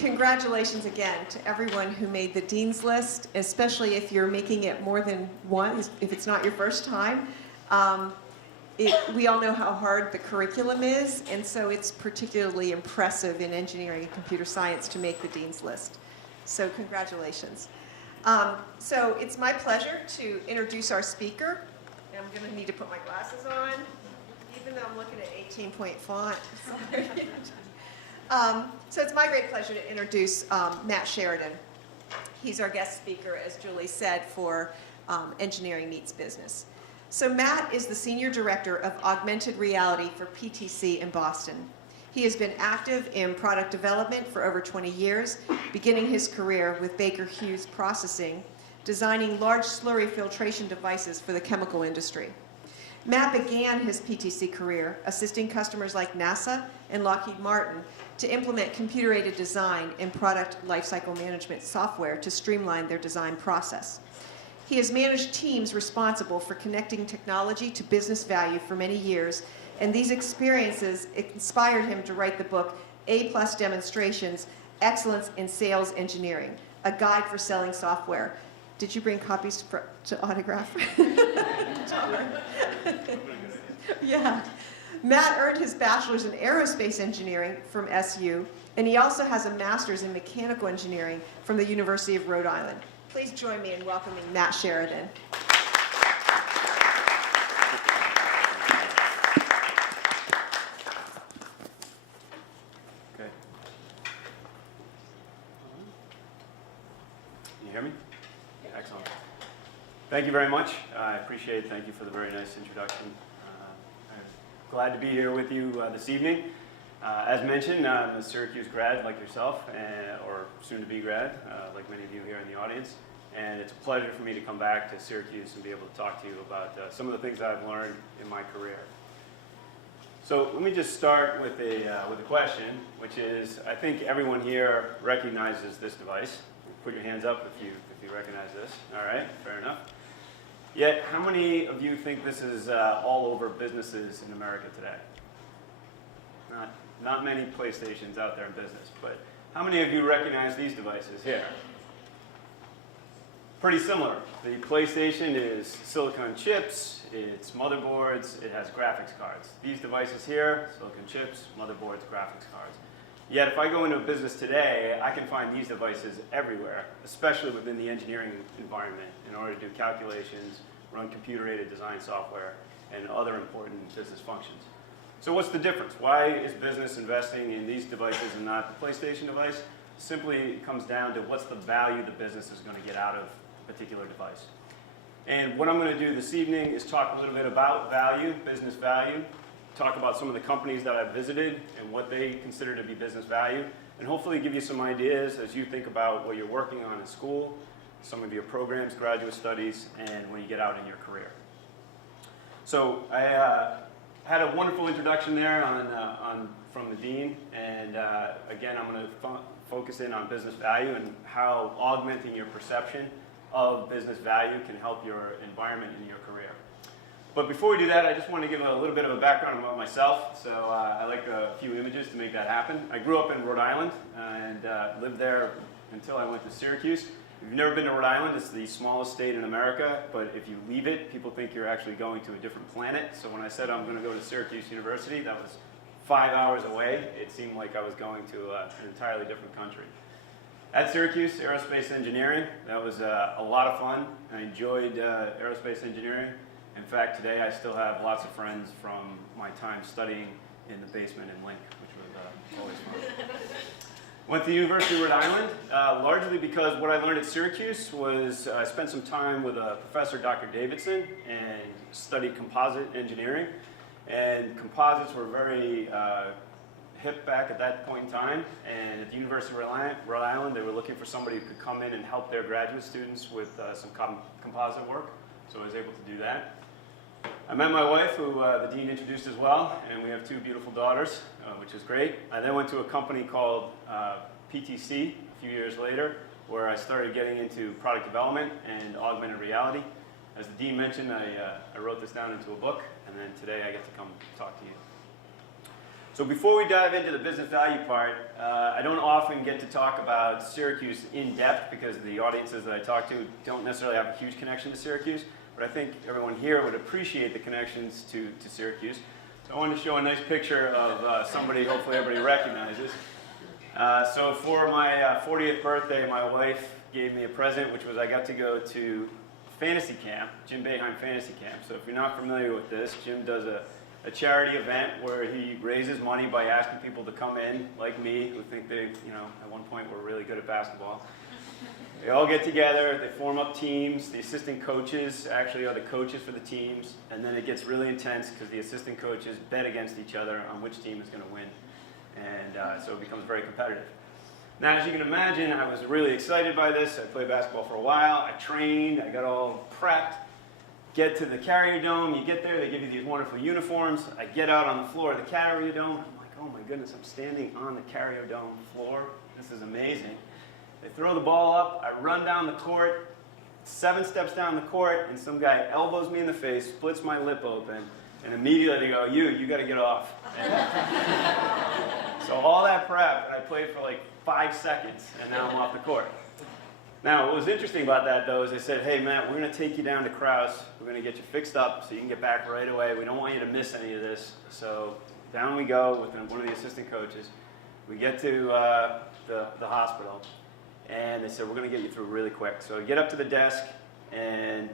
Congratulations again to everyone who made the Dean's List, especially if you're making it more than once, if it's not your first time. We all know how hard the curriculum is, and so it's particularly impressive in engineering and computer science to make the Dean's List. So congratulations. So it's my pleasure to introduce our speaker. And I'm going to need to put my glasses on, even though I'm looking at 18-point font. So it's my great pleasure to introduce Matt Sheridan. He's our guest speaker, as Julie said, for Engineering Meets Business. So Matt is the Senior Director of Augmented Reality for PTC in Boston. He has been active in product development for over 20 years, beginning his career with Baker Hughes Processing, designing large slurry filtration devices for the chemical industry. Matt began his PTC career assisting customers like NASA and Lockheed Martin to implement computer-aided design and product lifecycle management software to streamline their design process. He has managed teams responsible for connecting technology to business value for many years, and these experiences inspired him to write the book A+ Demonstrations, Excellence in Sales Engineering, a guide for selling software. Did you bring copies to autograph? Yeah. Matt earned his bachelor's in aerospace engineering from SU, and he also has a master's in mechanical engineering from the University of Rhode Island. Please join me in welcoming Matt Sheridan. Okay. Can you hear me? Excellent. Thank you very much. I appreciate it. Thank you for the very nice introduction. I'm glad to be here with you this evening. As mentioned, I'm a Syracuse grad like yourself, or soon-to-be grad, like many of you here in the audience. And it's a pleasure for me to come back to Syracuse and be able to talk to you about some of the things that I've learned in my career. So let me just start with a question, which is, I think everyone here recognizes this device. Put your hands up if you recognize this. All right, fair enough. Yet, how many of you think this is all over businesses in America today? Not many PlayStations out there in business, but how many of you recognize these devices here? Pretty similar. The PlayStation is silicon chips, it's motherboards, it has graphics cards. These devices here, silicon chips, motherboards, graphics cards. Yet if I go into a business today, I can find these devices everywhere, especially within the engineering environment, in order to do calculations, run computer-aided design software, and other important business functions. So what's the difference? Why is business investing in these devices and not the PlayStation device? Simply it comes down to what's the value the business is going to get out of a particular device. And what I'm going to do this evening is talk a little bit about value, business value, talk about some of the companies that I've visited and what they consider to be business value, and hopefully give you some ideas as you think about what you're working on in school, some of your programs, graduate studies, and when you get out in your career. So I had a wonderful introduction there from the dean, and again, I'm going to focus in on business value and how augmenting your perception of business value can help your environment in your career. But before we do that, I just want to give a little bit of a background about myself. So I like a few images to make that happen. I grew up in Rhode Island and lived there until I went to Syracuse. If you've never been to Rhode Island, it's the smallest state in America, but if you leave it, people think you're actually going to a different planet. So when I said I'm going to go to Syracuse University, that was 5 hours away. It seemed like I was going to an entirely different country. At Syracuse, aerospace engineering, that was a lot of fun. I enjoyed aerospace engineering. In fact, today I still have lots of friends from my time studying in the basement in Link, which was always fun. Went to the University of Rhode Island, largely because what I learned at Syracuse was I spent some time with a professor, Dr. Davidson, and studied composite engineering. And composites were very hip back at that point in time. And at the University of Rhode Island, they were looking for somebody who could come in and help their graduate students with some composite work. So I was able to do that. I met my wife, who the dean introduced as well, and we have 2 beautiful daughters, which is great. I then went to a company called PTC a few years later, where I started getting into product development and augmented reality. As the dean mentioned, I wrote this down into a book, and then today I get to come talk to you. So before we dive into the business value part, I don't often get to talk about Syracuse in depth because the audiences that I talk to don't necessarily have a huge connection to Syracuse, but I think everyone here would appreciate the connections to Syracuse. So I wanted to show a nice picture of somebody hopefully everybody recognizes. So for my 40th birthday, my wife gave me a present, which was I got to go to fantasy camp, Jim Boeheim Fantasy Camp. So if you're not familiar with this, Jim does a charity event where he raises money by asking people to come in, like me, who think they, at one point were really good at basketball. They all get together, they form up teams, the assistant coaches actually are the coaches for the teams, and then it gets really intense because the assistant coaches bet against each other on which team is going to win. And so it becomes very competitive. Now, as you can imagine, I was really excited by this. I played basketball for a while, I trained, I got all prepped. Get to the Carrier Dome, you get there, they give you these wonderful uniforms. I get out on the floor of the Carrier Dome, I'm like, oh my goodness, I'm standing on the Carrier Dome floor. This is amazing. They throw the ball up, I run down the court, 7 steps down the court, and some guy elbows me in the face, splits my lip open, and immediately they go, you got to get off. So all that prep, and I played for like 5 seconds, and now I'm off the court. Now, what was interesting about that, though, is they said, hey, Matt, we're going to take you down to Krause. We're going to get you fixed up so you can get back right away. We don't want you to miss any of this. So down we go with one of the assistant coaches. We get to the hospital, and they said, we're going to get you through really quick. So I get up to the desk and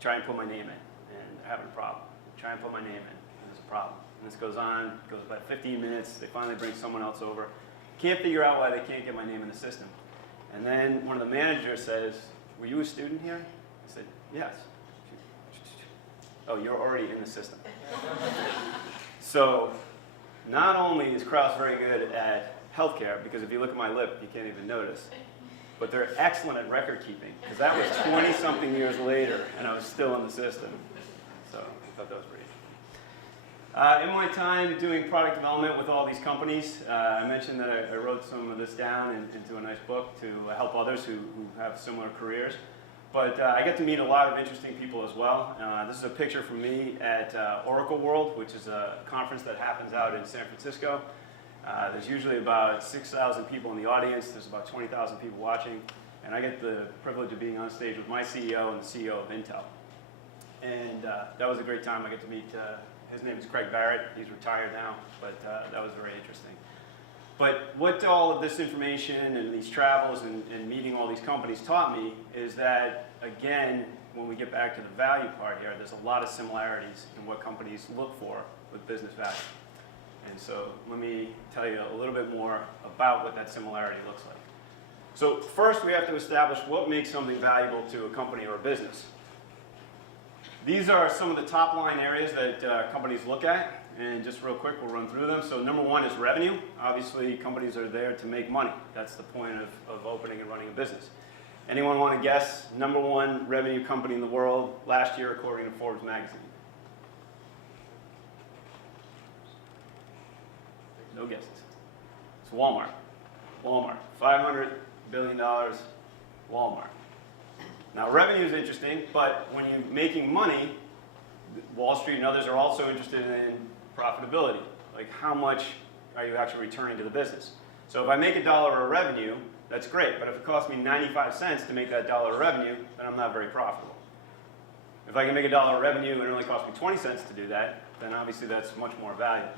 try and put my name in, and they're having a problem. Try and put my name in, and there's a problem. And this goes on, goes about 15 minutes. They finally bring someone else over. Can't figure out why they can't get my name in the system. And then one of the managers says, were you a student here? I said, yes. Oh, you're already in the system. So not only is Krause very good at healthcare, because if you look at my lip, you can't even notice, but they're excellent at record keeping, because that was 20-something years later, and I was still in the system. So I thought that was pretty interesting. In my time doing product development with all these companies, I mentioned that I wrote some of this down into a nice book to help others who have similar careers. But I get to meet a lot of interesting people as well. This is a picture from me at Oracle World, which is a conference that happens out in San Francisco. There's usually about 6,000 people in the audience. There's about 20,000 people watching. And I get the privilege of being on stage with my CEO and the CEO of Intel. And that was a great time. I get to meet his name is Craig Barrett. He's retired now, but that was very interesting. But what all of this information and these travels and meeting all these companies taught me is that, again, when we get back to the value part here, there's a lot of similarities in what companies look for with business value. And so let me tell you a little bit more about what that similarity looks like. So first, we have to establish what makes something valuable to a company or a business. These are some of the top line areas that companies look at, and just real quick, we'll run through them. So number one is revenue. Obviously, companies are there to make money. That's the point of opening and running a business. Anyone want to guess number one revenue company in the world last year according to Forbes magazine? No guesses. It's Walmart. Walmart. $500 billion, Walmart. Now, revenue is interesting, but when you're making money, Wall Street and others are also interested in profitability. Like, how much are you actually returning to the business? So if I make $1 of revenue, that's great, but if it costs me 95 cents to make that $1 of revenue, then I'm not very profitable. If I can make $1 of revenue and it only costs me 20 cents to do that, then obviously that's much more valuable.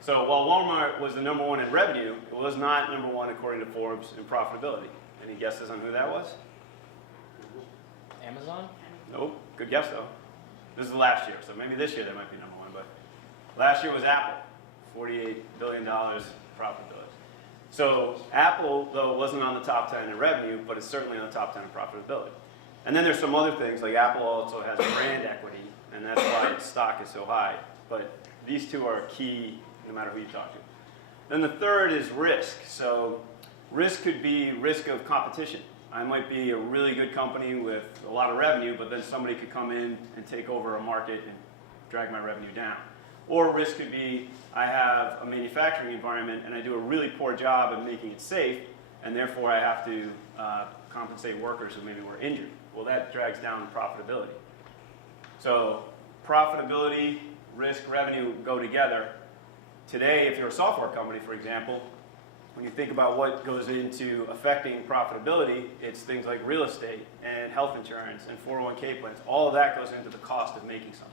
So while Walmart was the number one in revenue, it was not number one according to Forbes in profitability. Any guesses on who that was? Amazon? Nope. Good guess, though. This is last year, so maybe this year they might be number one, but last year was Apple, $48 billion profitability. So Apple, though, wasn't on the top 10 in revenue, but it's certainly on the top 10 in profitability. And then there's some other things, like Apple also has brand equity, and that's why its stock is so high. But these two are key no matter who you talk to. Then the third is risk. So risk could be risk of competition. I might be a really good company with a lot of revenue, but then somebody could come in and take over a market and drag my revenue down. Or risk could be I have a manufacturing environment and I do a really poor job of making it safe, and therefore I have to compensate workers who maybe were injured. Well, that drags down profitability. So profitability, risk, revenue go together. today, if you're a software company, for example, when you think about what goes into affecting profitability, it's things like real estate and health insurance and 401k plans. All of that goes into the cost of making something.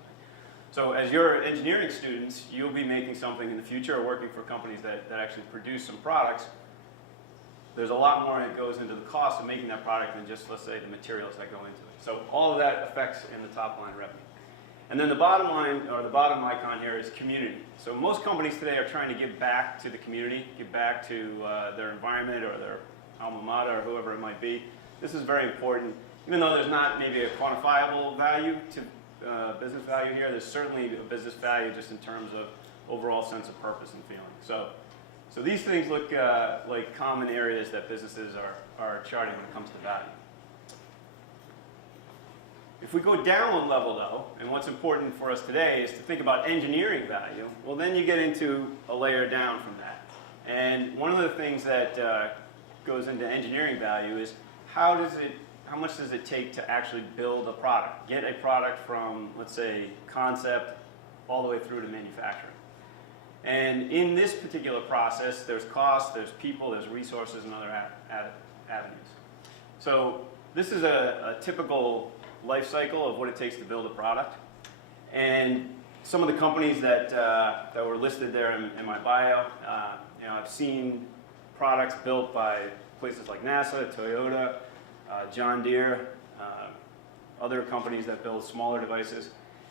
So as your engineering students, you'll be making something in the future or working for companies that actually produce some products. There's a lot more that goes into the cost of making that product than just, let's say, the materials that go into it. So all of that affects in the top line revenue. And then the bottom line, or the bottom icon here, is community. So most companies today are trying to give back to the community, give back to their environment or their alma mater or whoever it might be. This is very important. Even though there's not maybe a quantifiable value to business value here, there's certainly a business value just in terms of overall sense of purpose and feeling. So these things look like common areas that businesses are charting when it comes to value. If we go down one level though, and what's important for us today is to think about engineering value, well then you get into a layer down from that. And one of the things that goes into engineering value is how much does it take to actually build a product? Get a product from, let's say, concept all the way through to manufacturing. And in this particular process, there's cost, there's people, there's resources, and other avenues. So this is a typical life cycle of what it takes to build a product. And some of the companies that were listed there in my bio, I've seen products built by places like NASA, Toyota, John Deere, other companies that build smaller devices.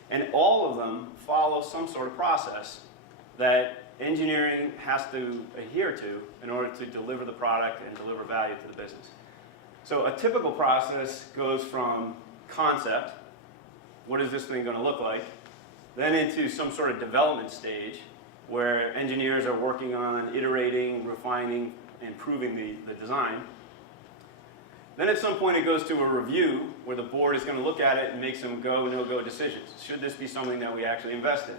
And all of them follow some sort of process that engineering has to adhere to in order to deliver the product and deliver value to the business. So a typical process goes from concept, what is this thing going to look like, then into some sort of development stage where engineers are working on iterating, refining, improving the design. Then at some point it goes to a review where the board is going to look at it and make some go, no-go decisions. Should this be something that we actually invest in?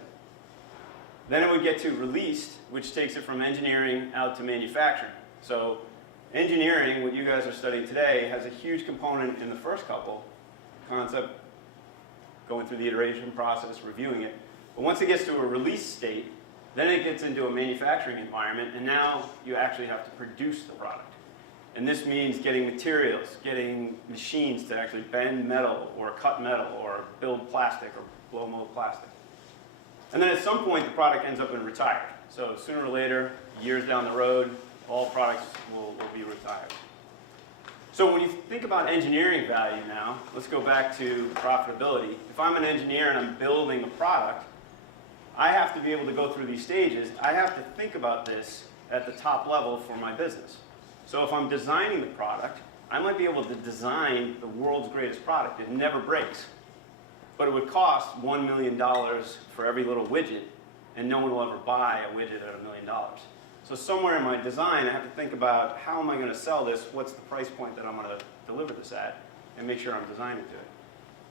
Then it would get to released, which takes it from engineering out to manufacturing. So engineering, what you guys are studying today, has a huge component in the first couple, concept, going through the iteration process, reviewing it. But once it gets to a release state, then it gets into a manufacturing environment, and now you actually have to produce the product. And this means getting materials, getting machines to actually bend metal or cut metal or build plastic or blow mold plastic. And then at some point, the product ends up in retired. So sooner or later, years down the road, all products will be retired. So when you think about engineering value now, let's go back to profitability. If I'm an engineer and I'm building a product, I have to be able to go through these stages. I have to think about this at the top level for my business. So if I'm designing the product, I might be able to design the world's greatest product. It never breaks. But it would cost $1 million for every little widget, and no one will ever buy a widget at $1 million. So somewhere in my design, I have to think about how am I going to sell this, what's the price point that I'm going to deliver this at, and make sure I'm designing to it.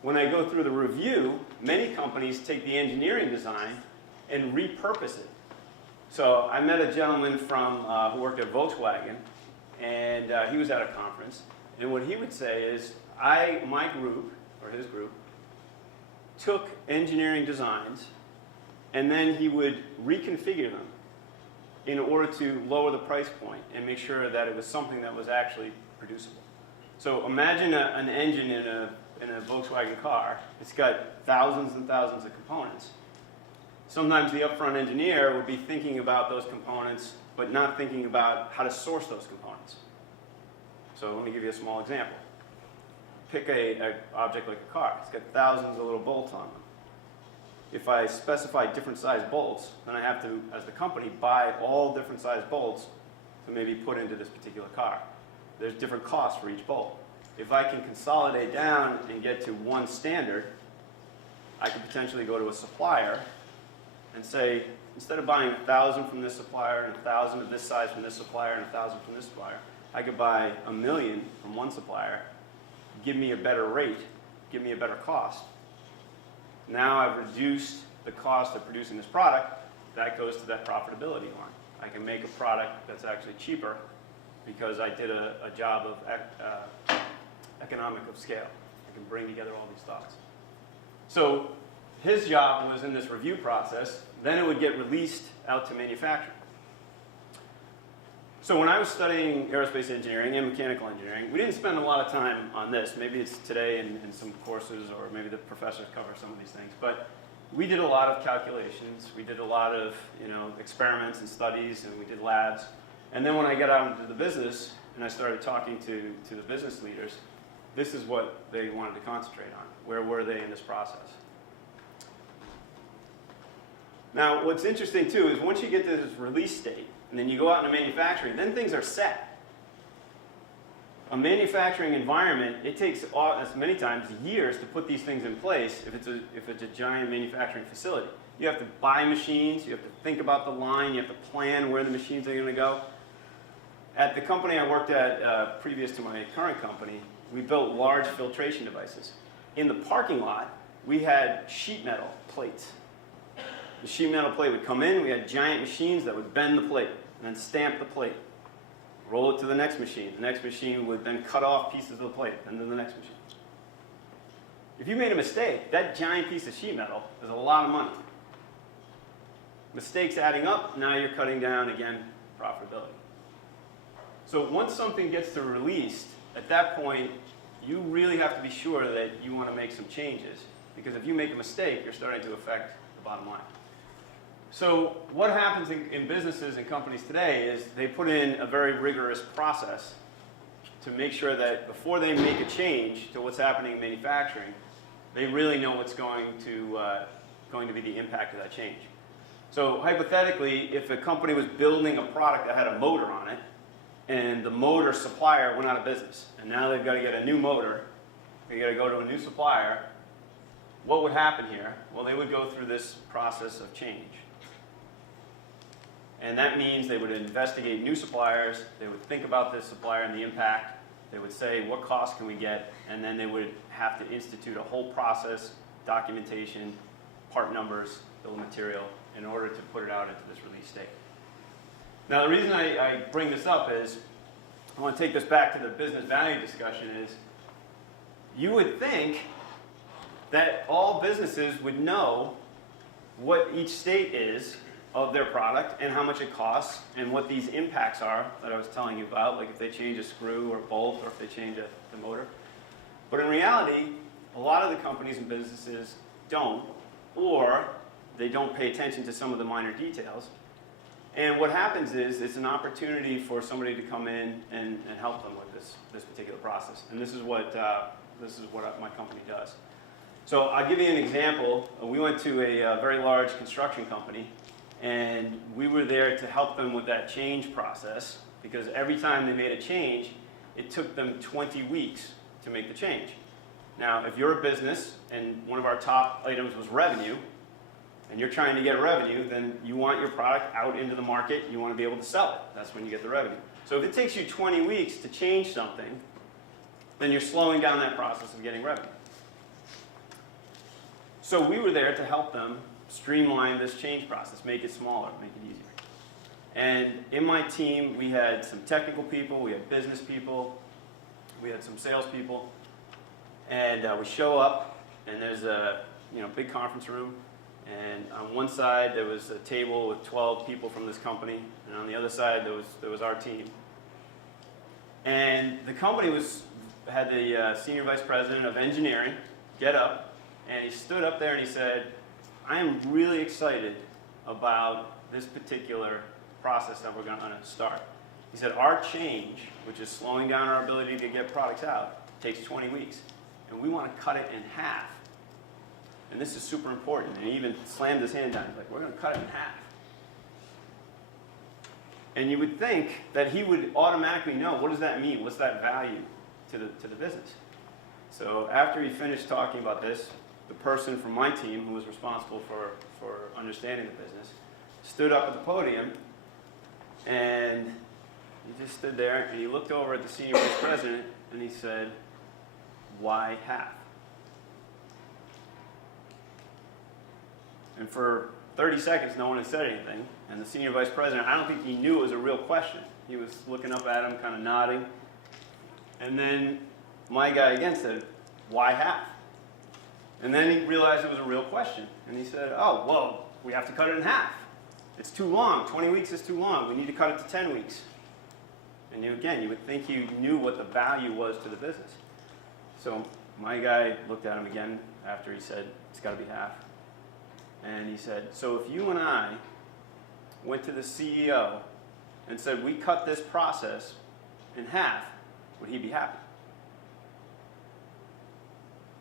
When I go through the review, many companies take the engineering design and repurpose it. So I met a gentleman from who worked at Volkswagen, and he was at a conference, and what he would say is, my group, or his group, took engineering designs, and then he would reconfigure them in order to lower the price point and make sure that it was something that was actually producible. So imagine an engine in a Volkswagen car. It's got thousands and thousands of components. Sometimes the upfront engineer would be thinking about those components, but not thinking about how to source those components. So let me give you a small example. Pick an object like a car. It's got thousands of little bolts on them. If I specify different size bolts, then I have to, as the company, buy all different size bolts to maybe put into this particular car. There's different costs for each bolt. If I can consolidate down and get to one standard, I could potentially go to a supplier and say, instead of buying 1,000 from this supplier and 1,000 of this size from this supplier and 1,000 from this supplier, I could buy 1,000,000 from one supplier, give me a better rate, give me a better cost. Now I've reduced the cost of producing this product. That goes to that profitability line. I can make a product that's actually cheaper because I did a job of economic of scale. I can bring together all these thoughts. So his job was in this review process. Then it would get released out to manufacturing. So when I was studying aerospace engineering and mechanical engineering, we didn't spend a lot of time on this. Maybe it's today in some courses, or maybe the professors cover some of these things. But we did a lot of calculations. We did a lot of experiments and studies, and we did labs. And then when I got out into the business and I started talking to the business leaders, this is what they wanted to concentrate on. Where were they in this process? Now, what's interesting too is once you get to this release state, and then you go out into manufacturing, then things are set. A manufacturing environment, it takes as many times years to put these things in place if it's a giant manufacturing facility. You have to buy machines, you have to think about the line, you have to plan where the machines are going to go. At the company I worked at previous to my current company, we built large filtration devices. In the parking lot, we had sheet metal plates. The sheet metal plate would come in, we had giant machines that would bend the plate and then stamp the plate. Roll it to the next machine. The next machine would then cut off pieces of the plate, and then the next machine. If you made a mistake, that giant piece of sheet metal is a lot of money. Mistakes adding up, now you're cutting down, again, profitability. So once something gets to released, at that point, you really have to be sure that you want to make some changes. Because if you make a mistake, you're starting to affect the bottom line. So what happens in businesses and companies today is they put in a very rigorous process to make sure that before they make a change to what's happening in manufacturing, they really know what's going to be the impact of that change. So hypothetically, if a company was building a product that had a motor on it, and the motor supplier went out of business, and now they've got to get a new motor, they got to go to a new supplier, what would happen here? Well, they would go through this process of change. And that means they would investigate new suppliers, they would think about this supplier and the impact, they would say what cost can we get, and then they would have to institute a whole process, documentation, part numbers, bill of material, in order to put it out into this release state. Now the reason I bring this up is, I want to take this back to the business value discussion, is you would think that all businesses would know what each state is of their product and how much it costs and what these impacts are that I was telling you about, like if they change a screw or bolt or if they change the motor. But in reality, a lot of the companies and businesses don't, or they don't pay attention to some of the minor details. And what happens is it's an opportunity for somebody to come in and help them with this particular process. And this is what my company does. So I'll give you an example. We went to a very large construction company, and we were there to help them with that change process, because every time they made a change, it took them 20 weeks to make the change. Now, if you're a business and one of our top items was revenue, and you're trying to get revenue, then you want your product out into the market, you want to be able to sell it. That's when you get the revenue. So if it takes you 20 weeks to change something, then you're slowing down that process of getting revenue. So we were there to help them streamline this change process, make it smaller, make it easier. And in my team, we had some technical people, we had business people, we had some sales people, and we show up, and there's a big conference room, and on one side there was a table with 12 people from this company, and on the other side there was our team. And the company had the senior vice president of engineering get up, and he stood up there and he said, I am really excited about this particular process that we're going to start. He said, our change, which is slowing down our ability to get products out, takes 20 weeks. And we want to cut it in half. And this is super important. And he even slammed his hand down. He's like, we're going to cut it in half. And you would think that he would automatically know, what does that mean? What's that value to the business? So after he finished talking about this, the person from my team who was responsible for understanding the business stood up at the podium, and he just stood there and he looked over at the senior vice president and he said, why half? And for 30 seconds no one had said anything, and the senior vice president, I don't think he knew it was a real question. He was looking up at him, kind of nodding, and then my guy again said, why half? And then he realized it was a real question. And he said, oh, well, we have to cut it in half. It's too long. 20 weeks is too long. We need to cut it to 10 weeks. And again, you would think you knew what the value was to the business. So my guy looked at him again after he said, it's got to be half. And he said, so if you and I went to the CEO and said, we cut this process in half, would he be happy?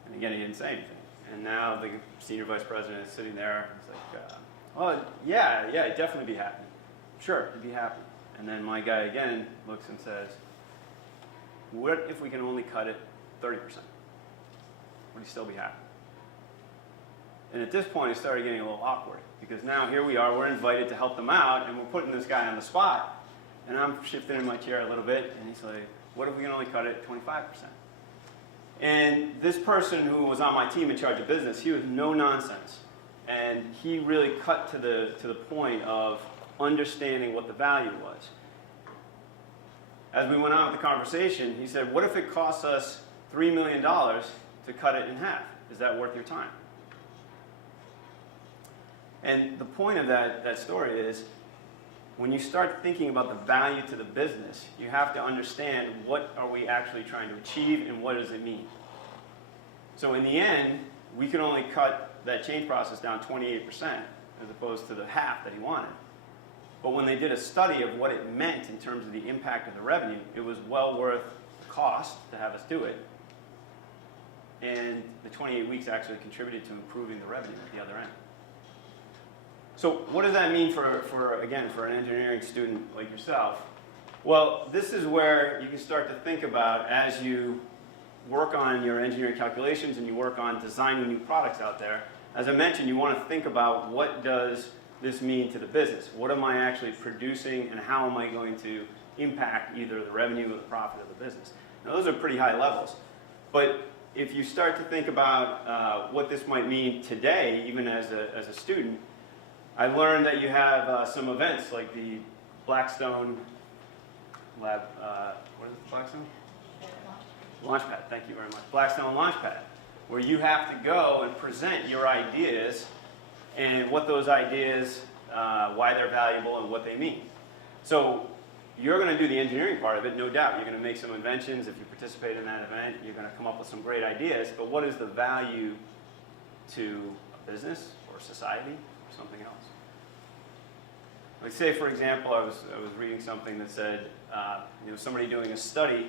And again, he didn't say anything. And now the senior vice president is sitting there. He's like, oh, yeah, he'd definitely be happy. Sure, he'd be happy. And then my guy again looks and says, what if we can only cut it 30%? Would he still be happy? And at this point, it started getting a little awkward because now here we are, we're invited to help them out, and we're putting this guy on the spot. And I'm shifting in my chair a little bit, and he's like, what if we can only cut it 25%? And this person who was on my team in charge of business, he was no nonsense. And he really cut to the point of understanding what the value was. As we went on with the conversation, he said, what if it costs us $3 million to cut it in half? Is that worth your time? And the point of that story is, when you start thinking about the value to the business, you have to understand what are we actually trying to achieve and what does it mean. So in the end, we could only cut that change process down 28% as opposed to the half that he wanted. But when they did a study of what it meant in terms of the impact of the revenue, it was well worth the cost to have us do it. And the 28 weeks actually contributed to improving the revenue at the other end. So what does that mean for an engineering student like yourself? Well, this is where you can start to think about as you work on your engineering calculations and you work on designing new products out there. As I mentioned, you want to think about what does this mean to the business? What am I actually producing and how am I going to impact either the revenue or the profit of the business? Now, those are pretty high levels. But if you start to think about what this might mean today, even as a student, I learned that you have some events like the Blackstone Lab, what is it, Blackstone? Launchpad, thank you very much. Blackstone Launchpad, where you have to go and present your ideas and what those ideas, why they're valuable and what they mean. So you're going to do the engineering part of it, no doubt. You're going to make some inventions. If you participate in that event, you're going to come up with some great ideas. But what is the value to a business or society or something else? Like say, for example, I was reading something that said, somebody doing a study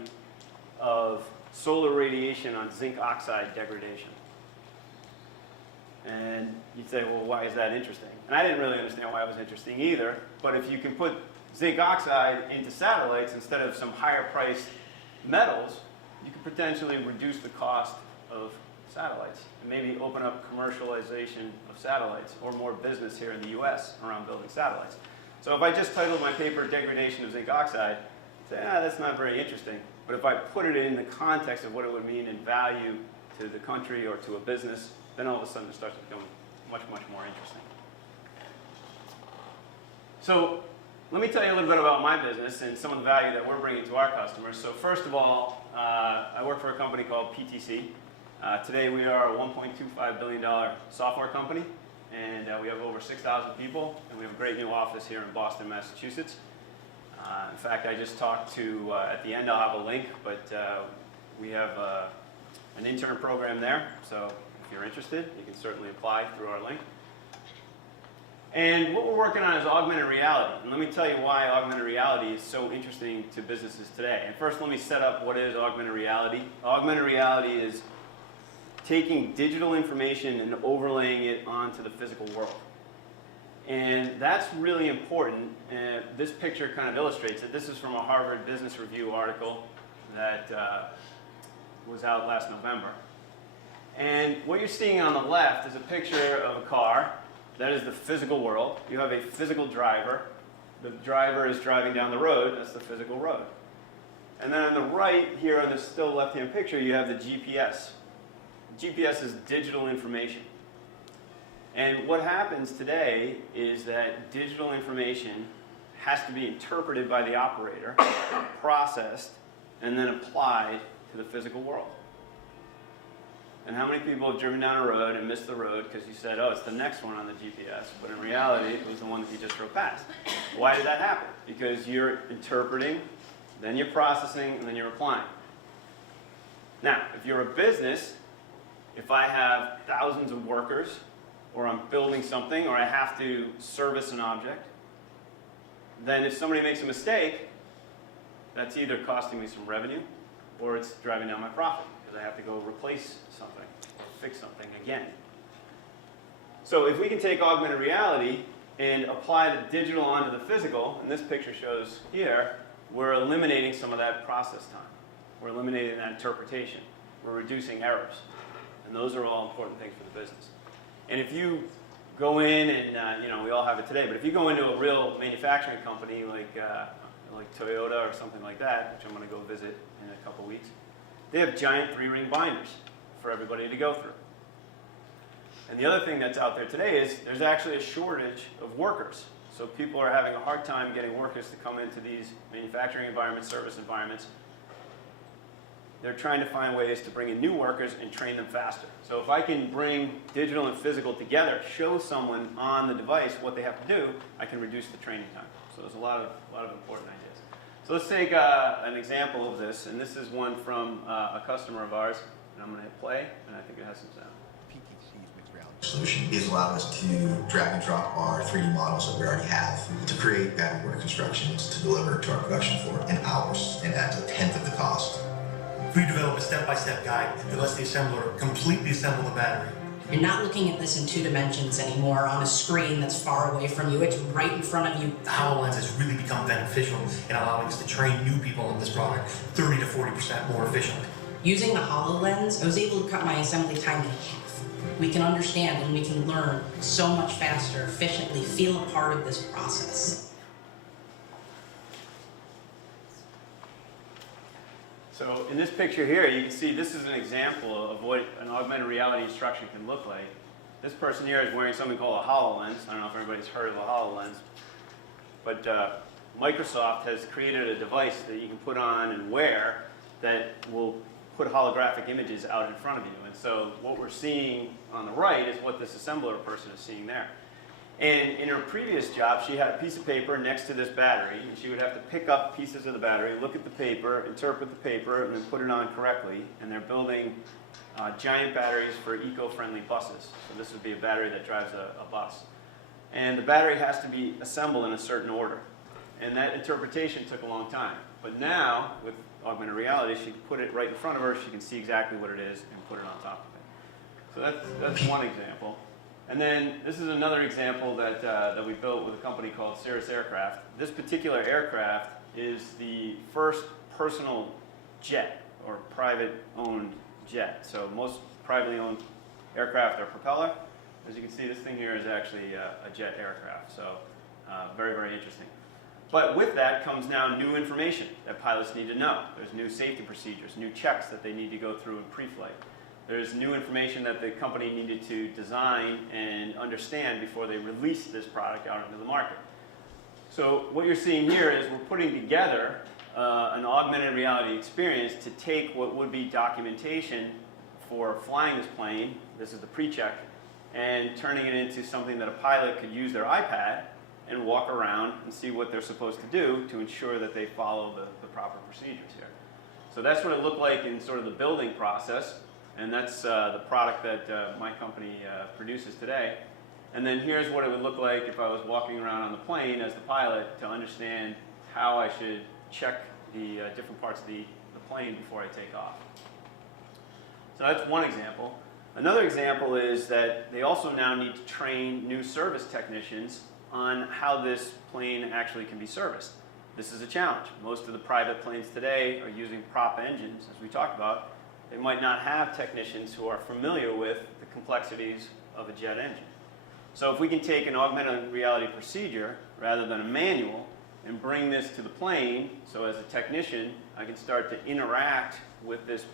of solar radiation on zinc oxide degradation. And you'd say, well, why is that interesting? And I didn't really understand why it was interesting either, but if you can put zinc oxide into satellites instead of some higher priced metals, you could potentially reduce the cost of satellites and maybe open up commercialization of satellites or more business here in the US around building satellites. So if I just titled my paper Degradation of Zinc Oxide, I'd say, that's not very interesting. But if I put it in the context of what it would mean in value to the country or to a business, then all of a sudden it starts becoming much, much more interesting. So let me tell you a little bit about my business and some of the value that we're bringing to our customers. So first of all, I work for a company called PTC. Today we are a $1.25 billion software company, and we have over 6,000 people, and we have a great new office here in Boston, Massachusetts. In fact, I just talked to, at the end I'll have a link, but we have an intern program there, so if you're interested, you can certainly apply through our link. And what we're working on is augmented reality. And let me tell you why augmented reality is so interesting to businesses today. And first, let me set up what is augmented reality. Augmented reality is taking digital information and overlaying it onto the physical world. And that's really important. And this picture kind of illustrates it. This is from a Harvard Business Review article that was out last November. And what you're seeing on the left is a picture of a car. That is the physical world. You have a physical driver. The driver is driving down the road. That's the physical road. And then on the right, here on the still left-hand picture, you have the GPS. GPS is digital information. And what happens today is that digital information has to be interpreted by the operator, processed, and then applied to the physical world. And how many people have driven down a road and missed the road because you said, oh, it's the next one on the GPS, but in reality, it was the one that you just drove past. Why did that happen? Because you're interpreting, then you're processing, and then you're applying. Now, if you're a business, if I have thousands of workers, or I'm building something, or I have to service an object, then if somebody makes a mistake, that's either costing me some revenue, or it's driving down my profit, because I have to go replace something, or fix something again. So if we can take augmented reality and apply the digital onto the physical, and this picture shows here, we're eliminating some of that process time. We're eliminating that interpretation. We're reducing errors. And those are all important things for the business. And if you go in and, we all have it today, but if you go into a real manufacturing company like Toyota or something like that, which I'm going to go visit in a couple weeks, they have giant 3-ring binders for everybody to go through. And the other thing that's out there today is there's actually a shortage of workers. So people are having a hard time getting workers to come into these manufacturing environments, service environments. They're trying to find ways to bring in new workers and train them faster. So if I can bring digital and physical together, show someone on the device what they have to do, I can reduce the training time. So there's a lot of important ideas. So let's take an example of this, and this is one from a customer of ours, and I'm going to hit play, and I think it has some sound. PTC's mixed reality solution is allowing us to drag and drop our 3D models that we already have to create battery work constructions to deliver to our production floor in hours and at 1/10 of the cost. We develop a step-by-step guide that lets the assembler completely assemble the battery. You're not looking at this in 2 dimensions anymore on a screen that's far away from you. It's right in front of you. The HoloLens has really become beneficial in allowing us to train new people on this product 30 to 40% more efficiently. Using the HoloLens, I was able to cut my assembly time in half. We can understand and we can learn so much faster, efficiently, feel a part of this process. So in this picture here, you can see this is an example of what an augmented reality instruction can look like. This person here is wearing something called a HoloLens. I don't know if everybody's heard of a HoloLens, but Microsoft has created a device that you can put on and wear that will put holographic images out in front of you. And so what we're seeing on the right is what this assembler person is seeing there. And in her previous job, she had a piece of paper next to this battery, and she would have to pick up pieces of the battery, look at the paper, interpret the paper, and then put it on correctly. And they're building giant batteries for eco-friendly buses. So this would be a battery that drives a bus. And the battery has to be assembled in a certain order. And that interpretation took a long time. But now, with augmented reality, she can put it right in front of her, she can see exactly what it is and put it on top of it. So that's one example. And then this is another example that we built with a company called Cirrus Aircraft. This particular aircraft is the first personal jet or private-owned jet. So most privately owned aircraft are propeller. As you can see, this thing here is actually a jet aircraft. So very, very interesting. But with that comes now new information that pilots need to know. There's new safety procedures, new checks that they need to go through in pre-flight. There's new information that the company needed to design and understand before they release this product out into the market. So what you're seeing here is we're putting together an augmented reality experience to take what would be documentation for flying this plane, this is the pre-check, and turning it into something that a pilot could use their iPad and walk around and see what they're supposed to do to ensure that they follow the proper procedures here. So that's what it looked like in sort of the building process. And that's the product that my company produces today. And then here's what it would look like if I was walking around on the plane as the pilot to understand how I should check the different parts of the plane before I take off. So that's one example. Another example is that they also now need to train new service technicians on how this plane actually can be serviced. This is a challenge. Most of the private planes today are using prop engines, as we talked about. They might not have technicians who are familiar with the complexities of a jet engine. So if we can take an augmented reality procedure rather than a manual and bring this to the plane, so as a technician, I can start to interact with this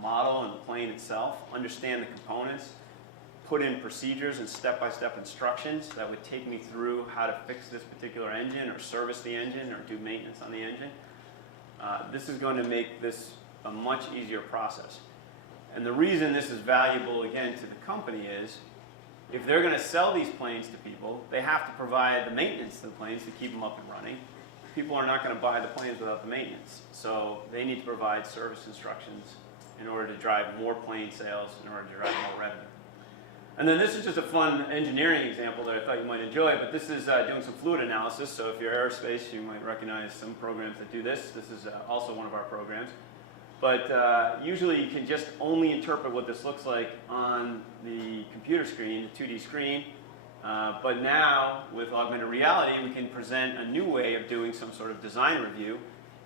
model and the plane itself, understand the components, put in procedures and step-by-step instructions that would take me through how to fix this particular engine or service the engine or do maintenance on the engine. This is going to make this a much easier process. And the reason this is valuable, again, to the company is if they're going to sell these planes to people, they have to provide the maintenance to the planes to keep them up and running. People are not going to buy the planes without the maintenance. So they need to provide service instructions in order to drive more plane sales, in order to drive more revenue. And then this is just a fun engineering example that I thought you might enjoy, but this is doing some fluid analysis. So if you're aerospace, you might recognize some programs that do this. This is also one of our programs. But usually you can just only interpret what this looks like on the computer screen, the 2D screen. But now, with augmented reality, we can present a new way of doing some sort of design review.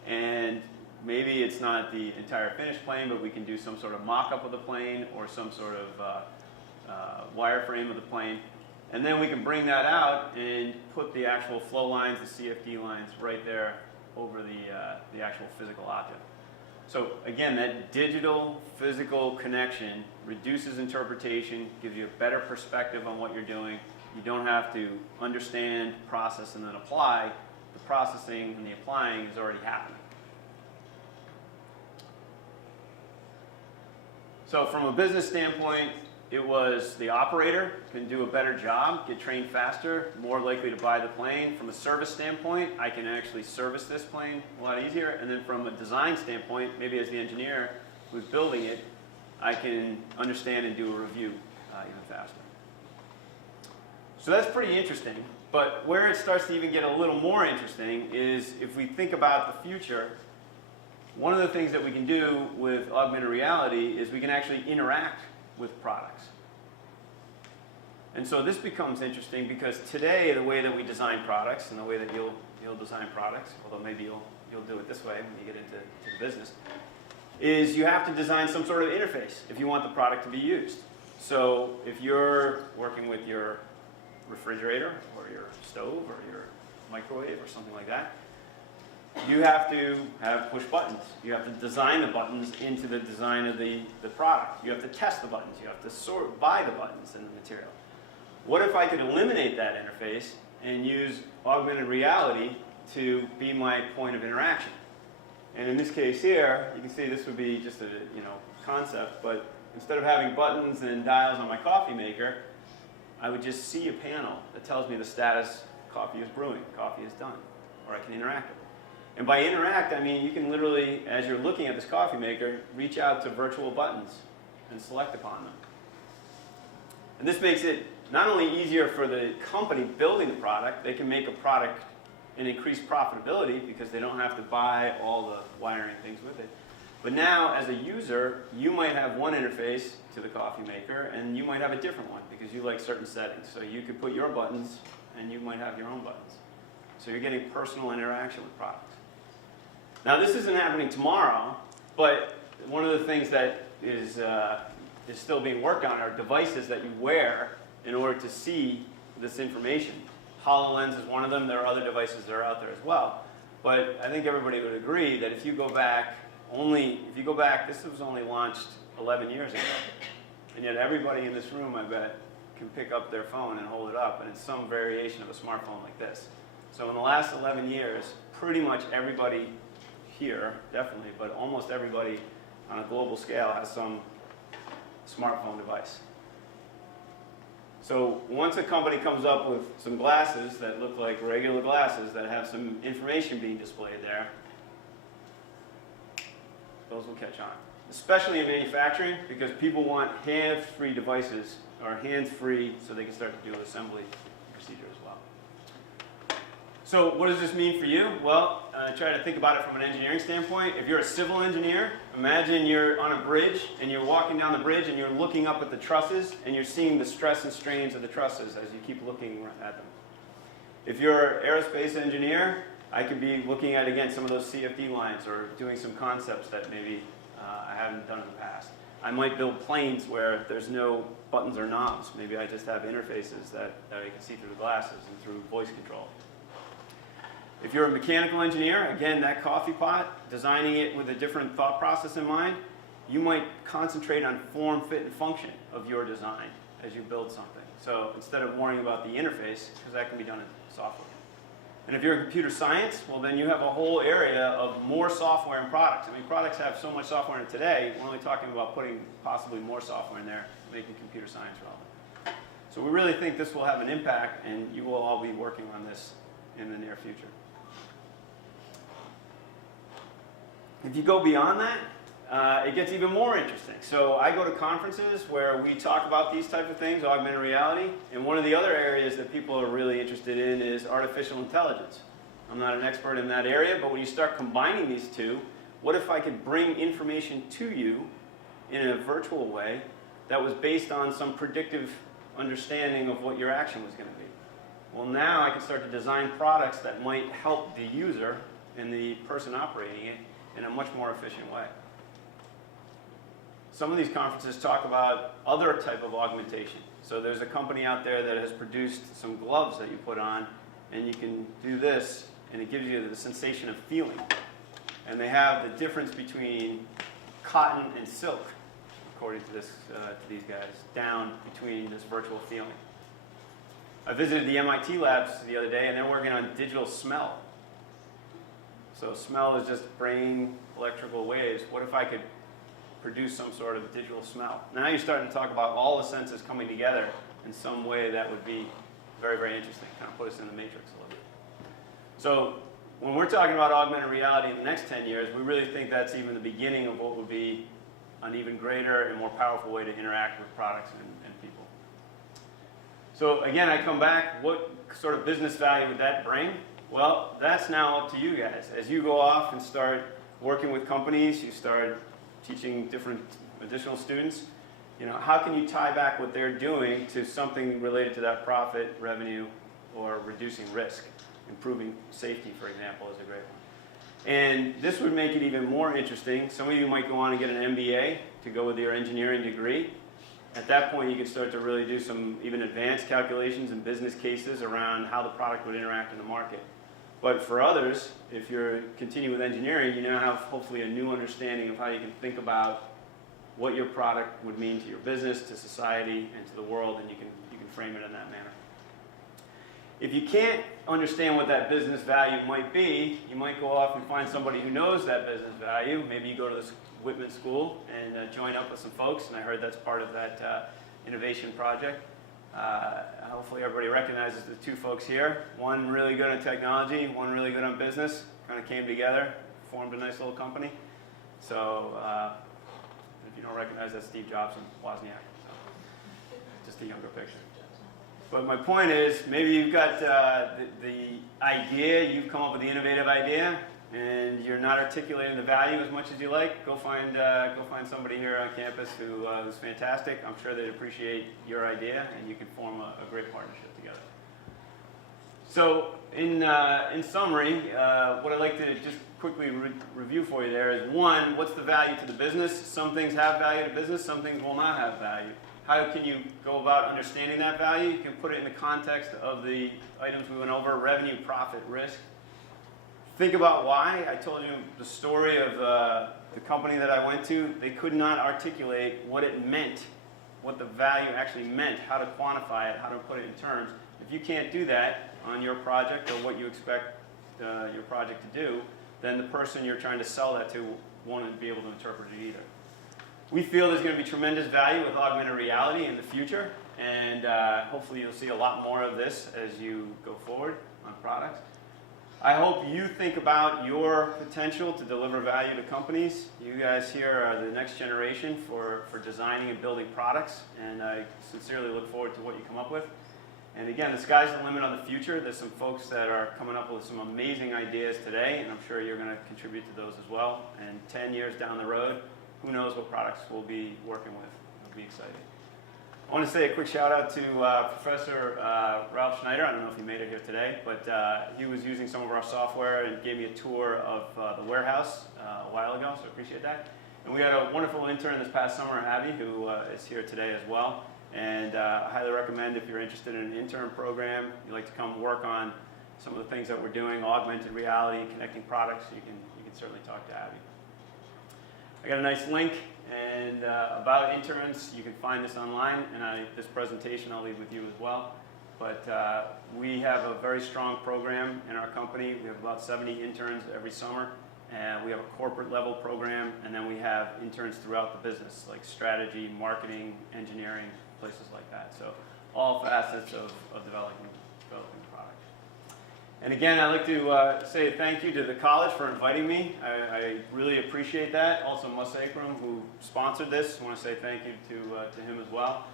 And maybe it's not the entire finished plane, but we can do some sort of mock-up of the plane or some sort of wireframe of the plane. And then we can bring that out and put the actual flow lines, the CFD lines, right there over the actual physical object. So again, that digital physical connection reduces interpretation, gives you a better perspective on what you're doing. You don't have to understand, process, and then apply. The processing and the applying is already happening. So from a business standpoint, it was the operator can do a better job, get trained faster, more likely to buy the plane. From a service standpoint, I can actually service this plane a lot easier. And then from a design standpoint, maybe as the engineer who's building it, I can understand and do a review even faster. So that's pretty interesting. But where it starts to even get a little more interesting is if we think about the future, one of the things that we can do with augmented reality is we can actually interact with products. And so this becomes interesting because today the way that we design products and the way that you'll design products, although maybe you'll do it this way when you get into the business, is you have to design some sort of interface if you want the product to be used. So if you're working with your refrigerator or your stove or your microwave or something like that, you have to have push buttons. You have to design the buttons into the design of the product. You have to test the buttons. You have to buy the buttons and the material. What if I could eliminate that interface and use augmented reality to be my point of interaction? And in this case here, you can see this would be just a concept, but instead of having buttons and dials on my coffee maker, I would just see a panel that tells me the status, coffee is brewing, coffee is done, or I can interact with it. And by interact, I mean you can literally, as you're looking at this coffee maker, reach out to virtual buttons and select upon them. And this makes it not only easier for the company building the product, they can make a product and increase profitability because they don't have to buy all the wiring things with it. But now, as a user, you might have one interface to the coffee maker, and you might have a different one because you like certain settings. So you could put your buttons, and you might have your own buttons. So you're getting personal interaction with products. Now, this isn't happening tomorrow, but one of the things that is still being worked on are devices that you wear in order to see this information. HoloLens is one of them. There are other devices that are out there as well. But I think everybody would agree that if you go back, this was only launched 11 years ago. And yet everybody in this room, I bet, can pick up their phone and hold it up, and it's some variation of a smartphone like this. So in the last 11 years, pretty much everybody here, definitely, but almost everybody on a global scale has some smartphone device. So once a company comes up with some glasses that look like regular glasses that have some information being displayed there, those will catch on. Especially in manufacturing, because people want hands-free devices, or hands-free so they can start to do assembly procedure as well. So what does this mean for you? Well, try to think about it from an engineering standpoint. If you're a civil engineer, imagine you're on a bridge and you're walking down the bridge and you're looking up at the trusses and you're seeing the stress and strains of the trusses as you keep looking at them. If you're an aerospace engineer, I could be looking at, again, some of those CFD lines or doing some concepts that maybe I haven't done in the past. I might build planes where there's no buttons or knobs. Maybe I just have interfaces that I can see through the glasses and through voice control. If you're a mechanical engineer, again, that coffee pot, designing it with a different thought process in mind, you might concentrate on form, fit, and function of your design as you build something. So instead of worrying about the interface, because that can be done in software. And if you're in computer science, well, then you have a whole area of more software and products. I mean, products have so much software in it today, we're only talking about putting possibly more software in there, making computer science relevant. So we really think this will have an impact, and you will all be working on this in the near future. If you go beyond that, it gets even more interesting. So I go to conferences where we talk about these type of things, augmented reality, and one of the other areas that people are really interested in is artificial intelligence. I'm not an expert in that area, but when you start combining these two, what if I could bring information to you in a virtual way that was based on some predictive understanding of what your action was going to be? Well, now I can start to design products that might help the user and the person operating it in a much more efficient way. Some of these conferences talk about other type of augmentation. So there's a company out there that has produced some gloves that you put on, and you can do this, and it gives you the sensation of feeling. And they have the difference between cotton and silk, according to this, to these guys, down between this virtual feeling. I visited the MIT labs the other day, and they're working on digital smell. So smell is just brain electrical waves. What if I could produce some sort of digital smell? Now you're starting to talk about all the senses coming together in some way that would be very, very interesting. Kind of put us in the matrix a little bit. So when we're talking about augmented reality in the next 10 years, we really think that's even the beginning of what would be an even greater and more powerful way to interact with products and people. So again, I come back, what sort of business value would that bring? Well, that's now up to you guys. As you go off and start working with companies, you start teaching different additional students, how can you tie back what they're doing to something related to that profit, revenue, or reducing risk? Improving safety, for example, is a great one. And this would make it even more interesting. Some of you might go on and get an MBA to go with your engineering degree. At that point, you can start to really do some even advanced calculations and business cases around how the product would interact in the market. But for others, if you're continue with engineering, you now have hopefully a new understanding of how you can think about what your product would mean to your business, to society, and to the world, and you can frame it in that manner. If you can't understand what that business value might be, you might go off and find somebody who knows that business value. Maybe you go to this Whitman School and join up with some folks, and I heard that's part of that innovation project. Hopefully everybody recognizes the two folks here. One really good on technology, one really good on business. Kind of came together, formed a nice little company. So if you don't recognize, that's Steve Jobs and Wozniak. So, just a younger picture. But my point is, maybe you've got the idea, you've come up with the innovative idea, and you're not articulating the value as much as you like. Go find somebody here on campus who's fantastic. I'm sure they'd appreciate your idea, and you can form a great partnership together. So in summary, what I'd like to just quickly review for you there is, one, what's the value to the business? Some things have value to business, some things will not have value. How can you go about understanding that value? You can put it in the context of the items we went over: revenue, profit, risk. Think about why. I told you the story of the company that I went to. They could not articulate what it meant, what the value actually meant, how to quantify it, how to put it in terms. If you can't do that on your project or what you expect your project to do, then the person you're trying to sell that to won't be able to interpret it either. We feel there's going to be tremendous value with augmented reality in the future, and hopefully you'll see a lot more of this as you go forward on products. I hope you think about your potential to deliver value to companies. You guys here are the next generation for designing and building products, and I sincerely look forward to what you come up with. And again, the sky's the limit on the future. There's some folks that are coming up with some amazing ideas today, and I'm sure you're going to contribute to those as well. And 10 years down the road, who knows what products we'll be working with. It'll be exciting. I want to say a quick shout out to Professor Ralph Schneider. I don't know if he made it here today, but he was using some of our software and gave me a tour of the warehouse a while ago, so I appreciate that. And we had a wonderful intern this past summer, Abby, who is here today as well. And I highly recommend, if you're interested in an intern program, you'd like to come work on some of the things that we're doing, augmented reality, connecting products, you can certainly talk to Abby. I got a nice link and about interns. You can find this online, and this presentation I'll leave with you as well. But we have a very strong program in our company. We have about 70 interns every summer. And we have a corporate level program, and then we have interns throughout the business, like strategy, marketing, engineering, places like that. So all facets of developing product. And again, I'd like to say thank you to the college for inviting me. I really appreciate that. Also, Mus Akram, who sponsored this. I want to say thank you to him as well.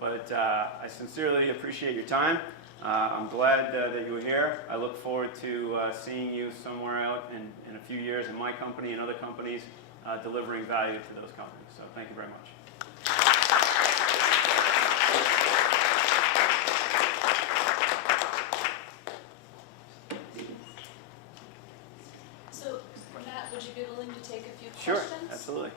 But I sincerely appreciate your time. I'm glad that you were here. I look forward to seeing you somewhere out in a few years in my company and other companies delivering value to those companies. So thank you very much. So, Matt, would you be willing to take a few Sure, questions? absolutely.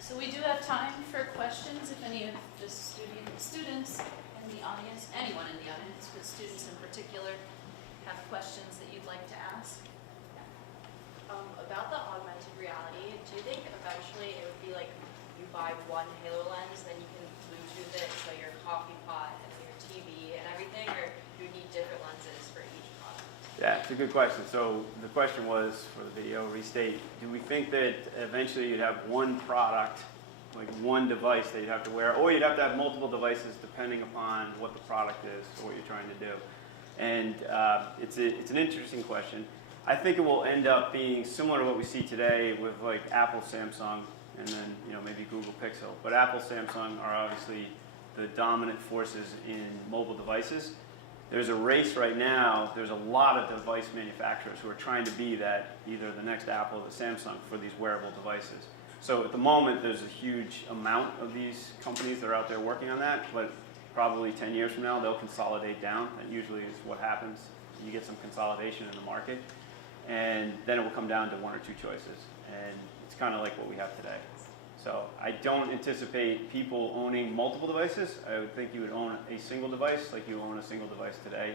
So we do have time for questions if any of the students in the audience, anyone in the audience, but students in particular, have questions that you'd like to ask. About the augmented reality, do you think eventually it would be like you buy one HoloLens, then you can Bluetooth it to your coffee pot and your TV and everything, or do you need different lenses for each product? Yeah, it's a good question. So the question was, for the video, restate, do we think that eventually you'd have one product, like one device that you'd have to wear, or you'd have to have multiple devices depending upon what the product is or what you're trying to do? And it's an interesting question. I think it will end up being similar to what we see today with like Apple, Samsung, and then maybe Google Pixel. But Apple, Samsung are obviously the dominant forces in mobile devices. There's a race right now. There's a lot of device manufacturers who are trying to be that, either the next Apple or the Samsung, for these wearable devices. So at the moment, there's a huge amount of these companies that are out there working on that, but probably 10 years from now, they'll consolidate down. That usually is what happens. You get some consolidation in the market, and then it will come down to one or two choices. And it's kind of like what we have today. So I don't anticipate people owning multiple devices. I would think you would own a single device, like you own a single device today,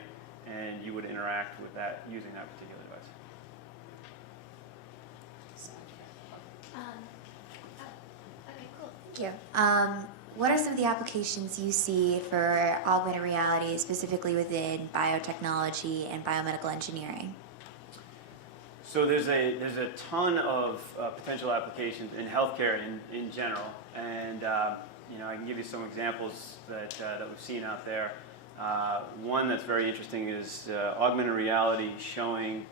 and you would interact with that using that particular device. Okay, cool. Thank you. What are some of the applications you see for augmented reality, specifically within biotechnology and biomedical engineering? So there's a ton of potential applications in healthcare in general, and I can give you some examples that we've seen out there. One that's very interesting is augmented reality showing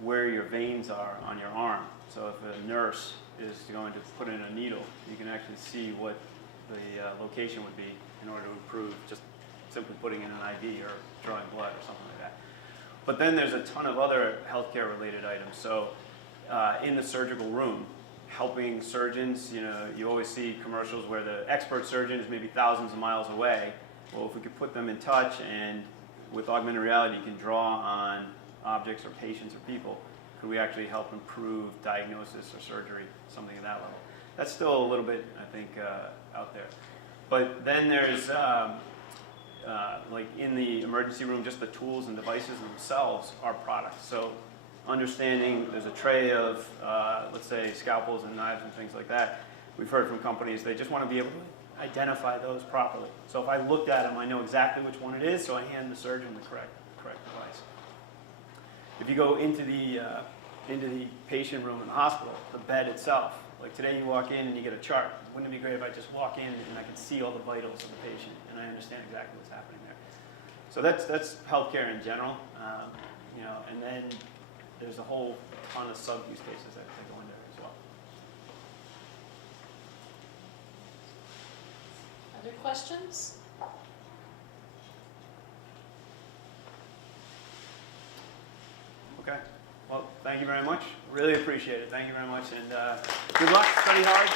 where your veins are on your arm. So if a nurse is going to put in a needle, you can actually see what the location would be in order to improve just simply putting in an IV or drawing blood or something like that. But then there's a ton of other healthcare related items. So in the surgical room, helping surgeons, you always see commercials where the expert surgeon is maybe thousands of miles away. Well, if we could put them in touch, and with augmented reality, you can draw on objects or patients or people, could we actually help improve diagnosis or surgery, something at that level? That's still a little bit, I think, out there. But then there's, like in the emergency room, just the tools and devices themselves are products. So understanding there's a tray of, let's say, scalpels and knives and things like that. We've heard from companies, they just want to be able to identify those properly. So if I looked at them, I know exactly which one it is, so I hand the surgeon the correct device. If you go into the patient room in the hospital, the bed itself, like today you walk in and you get a chart. Wouldn't it be great if I just walk in and I can see all the vitals of the patient and I understand exactly what's happening there? So that's healthcare in general, and then there's a whole ton of sub-use cases that go in there as well. Other questions? Okay. Well, thank you very much. Really appreciate it. Thank you very much, and good luck. Study hard.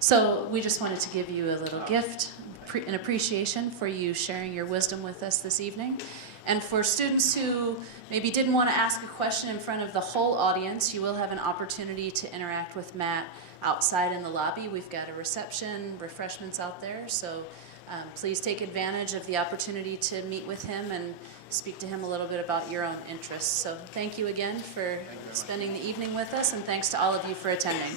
So we just wanted to give you a little gift, an appreciation for you sharing your wisdom with us this evening. And for students who maybe didn't want to ask a question in front of the whole audience, you will have an opportunity to interact with Matt outside in the lobby. We've got a reception, refreshments out there, so Please take advantage of the opportunity to meet with him and speak to him a little bit about your own interests. So thank you again for spending the evening with us, and thanks to all of you for attending.